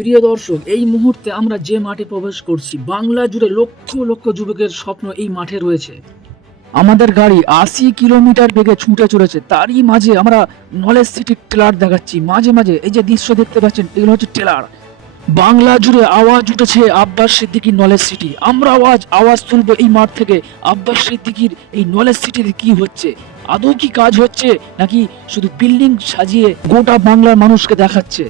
প্রিয় দর্শক, এই মুহূর্তে আমরা যে মাঠে প্রবেশ করছি, বাংলা জুড়ে লক্ষ লক্ষ যুবকের স্বপ্ন এই মাঠে রয়েছে। আমাদের গাড়ি আশি কিলোমিটার বেগে ছুটে চলেছে, তারই মাঝে আমরা নলেজ সিটি ট্রেলার দেখাচ্ছি। মাঝে মাঝে এই যে দৃশ্য দেখতে পাচ্ছেন, এগুলো হচ্ছে ট্রেলার বাংলা জুড়ে আওয়াজ উঠেছে আব্বাস সিদ্দিকির নলেজ সিটি। আমরা আওয়াজ আওয়াজ তুলবো এই মাঠ থেকে, আব্বাস সিদ্দিকির এই নলেজ সিটিতে কি হচ্ছে? আদৌ কি কাজ হচ্ছে, নাকি শুধু বিল্ডিং সাজিয়ে গোটা বাংলার মানুষকে দেখাচ্ছে?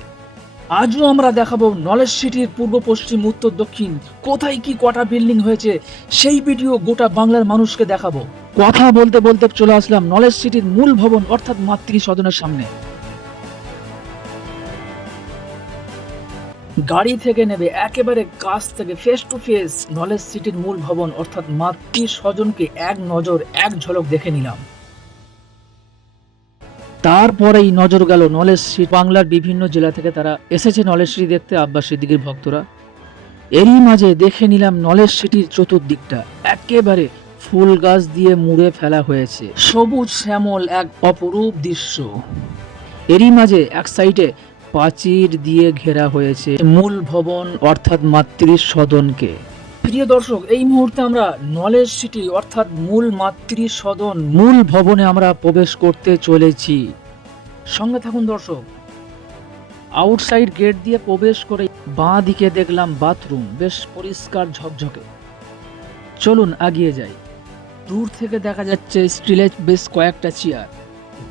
আজও আমরা দেখাবো নলেজ সিটির পূর্ব, পশ্চিম, উত্তর, দক্ষিণ। কোথায় কি কটা বিল্ডিং হয়েছে, সেই ভিডিও গোটা বাংলার মানুষকে দেখাবো। কথা বলতে বলতে চলে আসলাম নলেজ সিটির মূল ভবন, অর্থাৎ মাতৃ সদনের সামনে। গাড়ি থেকে নেবে একেবারে কাছ থেকে ফেস টু ফেস নলেজ সিটির মূল ভবন, অর্থাৎ মাতৃ স্বজনকে এক নজর, এক ঝলক দেখে নিলাম। তারপরেই নজর গেল নলেজ সিট বাংলার বিভিন্ন জেলা থেকে তারা এসেছে নলেজ সিটি দেখতে আব্বাস সিদ্দিকির ভক্তরা। এরই মাঝে দেখে নিলাম নলেজ সিটির চতুর্দিকটা। একেবারে ফুল গাছ দিয়ে মুড়ে ফেলা হয়েছে। সবুজ শ্যামল এক অপরূপ দৃশ্য। এরই মাঝে এক সাইডে প্রাচীর দিয়ে ঘেরা হয়েছে মূল ভবন, অর্থাৎ মাতৃ সদনকে। প্রিয় দর্শক, এই মুহূর্তে আমরা নলেজ সিটি, অর্থাৎ মূল মাতৃ সদন মূল ভবনে আমরা প্রবেশ করতে চলেছি। সঙ্গে থাকুন দর্শক আউটসাইড গেট দিয়ে প্রবেশ করে বাঁ দিকে দেখলাম বাথরুম বেশ পরিষ্কার ঝকঝকে। চলুন আগিয়ে যাই। দূর থেকে দেখা যাচ্ছে স্টিলের বেশ কয়েকটা চেয়ার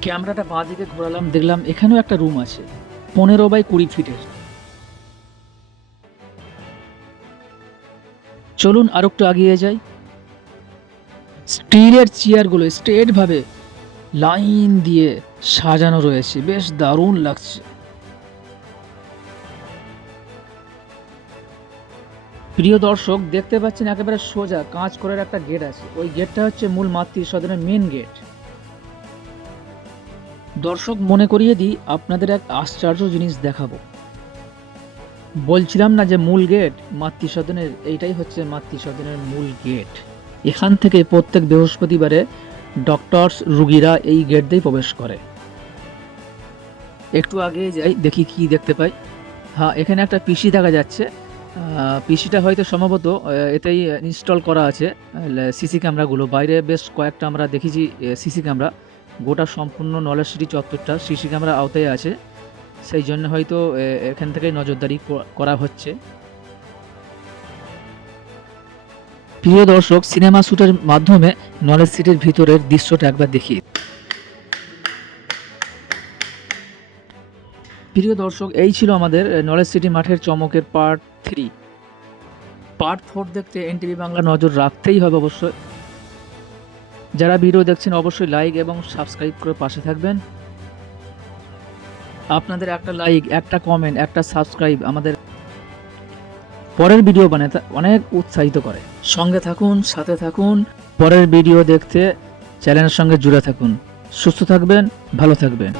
ক্যামেরাটা বাঁ দিকে ঘোরালাম, দেখলাম এখানেও একটা রুম আছে, পনেরো বাই কুড়ি ফিটের চলুন আর একটু আগিয়ে যাই। স্টিলের চেয়ারগুলো স্ট্রেটভাবে লাইন দিয়ে সাজানো রয়েছে। বেশ দারুণ লাগছে। প্রিয় দর্শক, দেখতে পাচ্ছেন একেবারে সোজা কাঁচ করার একটা গেট আছে। ওই গেটটা হচ্ছে মূল মাতৃ সদনের মেন গেট দর্শক, মনে করিয়ে দিই, আপনাদের এক আশ্চর্য জিনিস দেখাবো। বলছিলাম না যে মূল গেট মাতৃ সদনের এইটাই হচ্ছে মাতৃ সদনের মূল গেট। এখান থেকে প্রত্যেক বৃহস্পতিবারে ডক্টরস রুগীরা এই গেট দিয়ে প্রবেশ করে। একটু আগে যাই, দেখি কি দেখতে পাই। হ্যাঁ এখানে একটা পিসি দেখা যাচ্ছে। পিসিটা হয়তো সম্ভবত এতেই ইনস্টল করা আছে। সিসি ক্যামেরাগুলো। বাইরে বেশ কয়েকটা আমরা দেখেছি সিসি ক্যামেরা। গোটা সম্পূর্ণ নলেজ সিটি চত্বরটা সিসি ক্যামেরা আওতায় আছে। সেই জন্য হয়তো এখান থেকে নজরদারি করা হচ্ছে। প্রিয় দর্শক, সিনেমা শ্যুটের মাধ্যমে নলেজ সিটির ভিতরের দৃশ্যটা একবার দেখি। প্রিয় দর্শক, এই ছিল আমাদের নলেজ সিটি মাঠের চমকের পার্ট থ্রি পার্ট ফোর দেখতে এনটিভি বাংলা নজর রাখতেই হবে অবশ্যই। যারা ভিডিও দেখছেন, অবশ্যই লাইক এবং সাবস্ক্রাইব করে পাশে থাকবেন। আপনাদের একটা লাইক একটা কমেন্ট একটা সাবস্ক্রাইব আমাদের পরের ভিডিও বানাতে অনেক উৎসাহিত করে। সঙ্গে থাকুন, সাথে থাকুন, পরের ভিডিও দেখতে চ্যানেলের সঙ্গে জুড়ে থাকুন। সুস্থ থাকবেন, ভালো থাকবেন।